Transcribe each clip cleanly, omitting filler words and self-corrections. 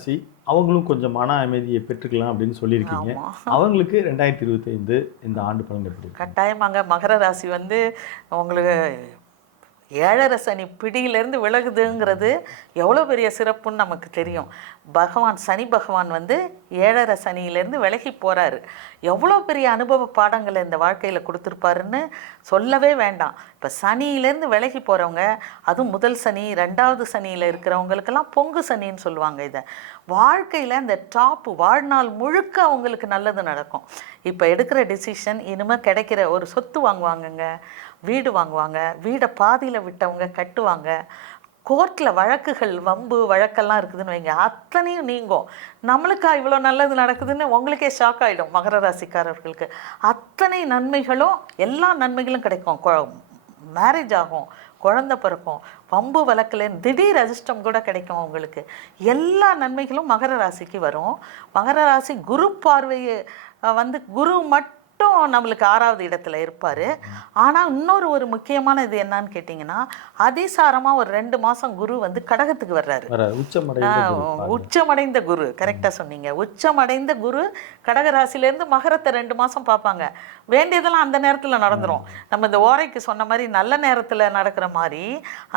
ராசி அவங்களும் கொஞ்சம் மன அமைதியை பெற்றுக்கலாம் அப்படின்னு சொல்லியிருக்கீங்க. அவங்களுக்கு 2025 இந்த ஆண்டு பலன் எப்படி? கட்டாயமாங்க. மகர ராசி வந்து உங்களுக்கு 7.5 சனி பிடியிலேருந்து விலகுதுங்கிறது எவ்வளோ பெரிய சிறப்புன்னு நமக்கு தெரியும். சனி பகவான் வந்து 7.5 சனியிலேருந்து விலகி போகிறாரு. எவ்வளோ பெரிய அனுபவ பாடங்களை இந்த வாழ்க்கையில் கொடுத்துருப்பாருன்னு சொல்லவே வேண்டாம். இப்போ சனியிலேருந்து விலகி போகிறவங்க, அதுவும் முதல் சனி 2வது சனியில் இருக்கிறவங்களுக்கெல்லாம் பொங்கு சனின்னு சொல்லுவாங்க. இதை வாழ்க்கையில் இந்த டாப்பு வாழ்நாள் முழுக்க அவங்களுக்கு நல்லது நடக்கும். இப்போ எடுக்கிற டிசிஷன் இனிமேல் கிடைக்கிற ஒரு சொத்து வாங்குவாங்கங்க, வீடு வாங்குவாங்க, வீடை பாதியில் விட்டவங்க கட்டுவாங்க, கோர்ட்டில் வழக்குகள் வம்பு வழக்கெல்லாம் இருக்குதுன்னு வைங்க, அத்தனையும் நீங்கும். நம்மளுக்கா இவ்வளோ நல்லது நடக்குதுன்னு உங்களுக்கே ஷாக் ஆகிடும். மகர ராசிக்காரர்களுக்கு அத்தனை நன்மைகளும் எல்லா நன்மைகளும் கிடைக்கும். மேரேஜ் ஆகும், குழந்தை பிறக்கும், வம்பு வழக்கில் திடீர் அதிர்ஷ்டம் கூட கிடைக்கும். உங்களுக்கு எல்லா நன்மைகளும் மகர ராசிக்கு வரும். மகர ராசி குரு பார்வையை வந்து குரு மட்டும் நம்மளுக்கு 6வது இடத்துல இருப்பார். ஆனால் இன்னொரு முக்கியமான இது என்னன்னு கேட்டிங்கன்னா, அதிசாரமாக ஒரு 2 மாதம் குரு வந்து கடகத்துக்கு வர்றாரு. உச்சமடைந்த குரு, கரெக்டாக சொன்னீங்க. உச்சமடைந்த குரு கடக ராசிலேருந்து மகரத்தை 2 மாதம் பார்ப்பாங்க. வேண்டியதெல்லாம் அந்த நேரத்தில் நடந்துடும். நம்ம இந்த ஓரைக்கு சொன்ன மாதிரி நல்ல நேரத்தில் நடக்கிற மாதிரி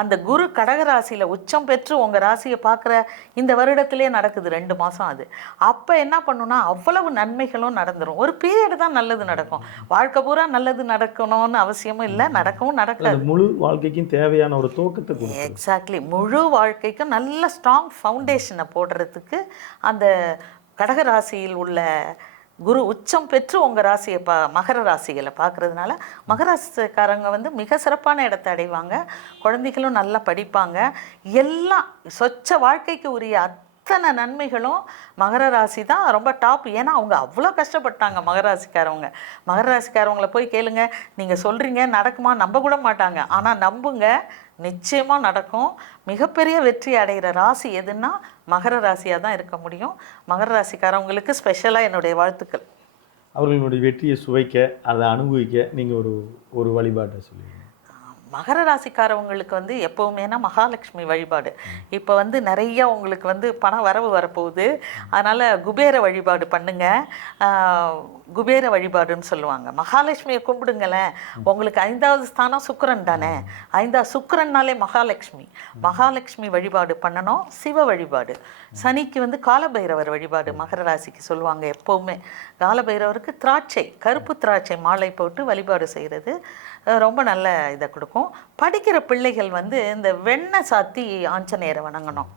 அந்த குரு கடக ராசியில் உச்சம் பெற்று உங்கள் ராசியை பார்க்குற இந்த வருடத்திலே நடக்குது 2 மாதம். அது அப்போ என்ன பண்ணுன்னா அவ்வளவு நன்மைகளும் நடந்துடும். ஒரு பீரியடு தான் நல்லது நடக்கும். வாழ்க்கை பூரா நல்லது நடக்கணும்னு அவசியமும் இல்லை, நடக்கவும் நடக்காது. முழு வாழ்க்கைக்கும் தேவையான ஒரு துவக்கத்தை எக்ஸாக்ட்லி முழு வாழ்க்கைக்கும் நல்ல ஸ்ட்ராங் ஃபவுண்டேஷனை போடுறதுக்கு அந்த கடகராசியில் உள்ள குரு உச்சம் பெற்று உங்கள் ராசியை மகர ராசிகளை பார்க்குறதுனால மகராசிக்காரங்க வந்து மிக சிறப்பான இடத்தை அடைவாங்க. குழந்தைகளும் நல்லா படிப்பாங்க. எல்லாம் சொச்ச வாழ்க்கைக்கு உரிய அத்தனை நன்மைகளும் மகர ராசி தான் ரொம்ப டாப். ஏன்னா அவங்க அவ்வளோ கஷ்டப்பட்டாங்க மகராசிக்காரவங்க. மகராசிக்காரவங்களை போய் கேளுங்க, நீங்கள் சொல்கிறீங்க நடக்குமா, நம்ப கூட மாட்டாங்க. ஆனால் நம்புங்க, நிச்சயமாக நடக்கும். மிகப்பெரிய வெற்றி அடைகிற ராசி எதுன்னா மகர ராசியாக தான் இருக்க முடியும். மகர ராசிக்காரவங்களுக்கு ஸ்பெஷலாக என்னுடைய வாழ்த்துக்கள். அவர்களுடைய வெற்றியை சுவைக்க, அதை அனுபவிக்க நீங்கள் ஒரு வழிபாட்டை சொல்லுவீங்க. மகர ராசிக்காரவங்களுக்கு வந்து எப்போவுமேனா மகாலட்சுமி வழிபாடு. இப்போ வந்து நிறைய உங்களுக்கு வந்து பண வரவு வரப்போகுது. அதனால் குபேர வழிபாடு பண்ணுங்க. குபேர வழிபாடுன்னு சொல்லுவாங்க. மகாலட்சுமியை கும்பிடுங்களேன். உங்களுக்கு 5வது ஸ்தானம் சுக்கிரன் தானே. 5வது சுக்கிரன்னாலே மகாலட்சுமி. மகாலட்சுமி வழிபாடு பண்ணணும். சிவ வழிபாடு. சனிக்கு வந்து காலபைரவர் வழிபாடு மகர ராசிக்கு சொல்லுவாங்க. எப்போவுமே காலபைரவருக்கு திராட்சை, கருப்பு திராட்சை மாலை போட்டு வழிபாடு செய்கிறது ரொம்ப நல்ல இதை கொடுக்கும். படிக்கிற பிள்ளைகள் வந்து இந்த வெண்ணெய் சாத்தி ஆஞ்சநேயரை வணங்கணும்,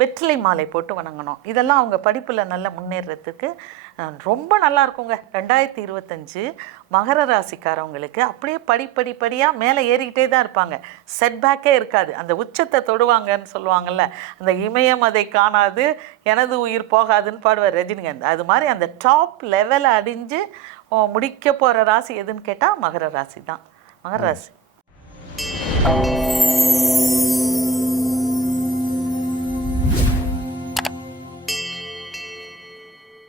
வெற்றிலை மாலை போட்டு வணங்கணும். இதெல்லாம் அவங்க படிப்பில் நல்லா முன்னேறதுக்கு ரொம்ப நல்லா இருக்குங்க. 2025 மகர ராசிக்காரவங்களுக்கு அப்படியே படிப்படியாக மேலே ஏறிக்கிட்டே தான் இருப்பாங்க. செட்பேக்கே இருக்காது. அந்த உச்சத்தை தொடுவாங்கன்னு சொல்லுவாங்கள்ல, அந்த இமயம் அதை காணாது எனது உயிர் போகாதுன்னு பாடுவார் ரஜினிகாந்த். அது மாதிரி அந்த டாப் லெவலை அடிஞ்சு முடிக்க போகிற ராசி எதுன்னு கேட்டால் மகர ராசி தான். மகர ராசி.